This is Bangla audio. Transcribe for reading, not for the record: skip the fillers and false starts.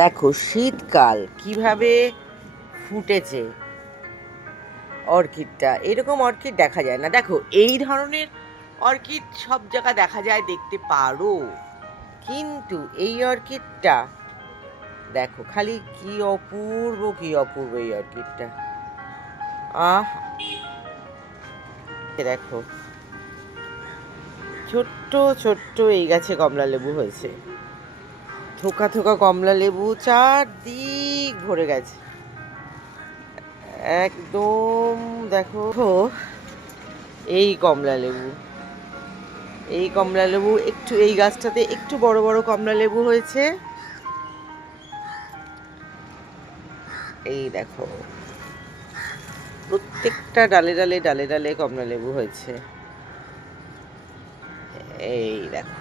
দেখো শীতকাল কিভাবে ফুটেছে অর্কিডটা। এরকম অর্কিড দেখা যায় না। দেখো এই ধরনের অর্কিড সব জায়গায় দেখা যায়, দেখতে পারো, কিন্তু এই অর্কিডটা দেখো খালি কি অপূর্ব, কি অপূর্ব এই অর্কিডটা। আহ দেখো ছোট্ট ছোট্ট এই গাছে কমলা লেবু হয়েছে, থোকা থোকা কমলা লেবু চারদিক ভরে গেছে একদম। দেখো এই কমলা লেবু, এই কমলা লেবু একটু, এই গাছটাতে একটু বড় বড় কমলা লেবু হয়েছে। এই দেখো প্রত্যেকটা ডালে ডালে ডালে ডালে কমলা লেবু হয়েছে। এই দেখো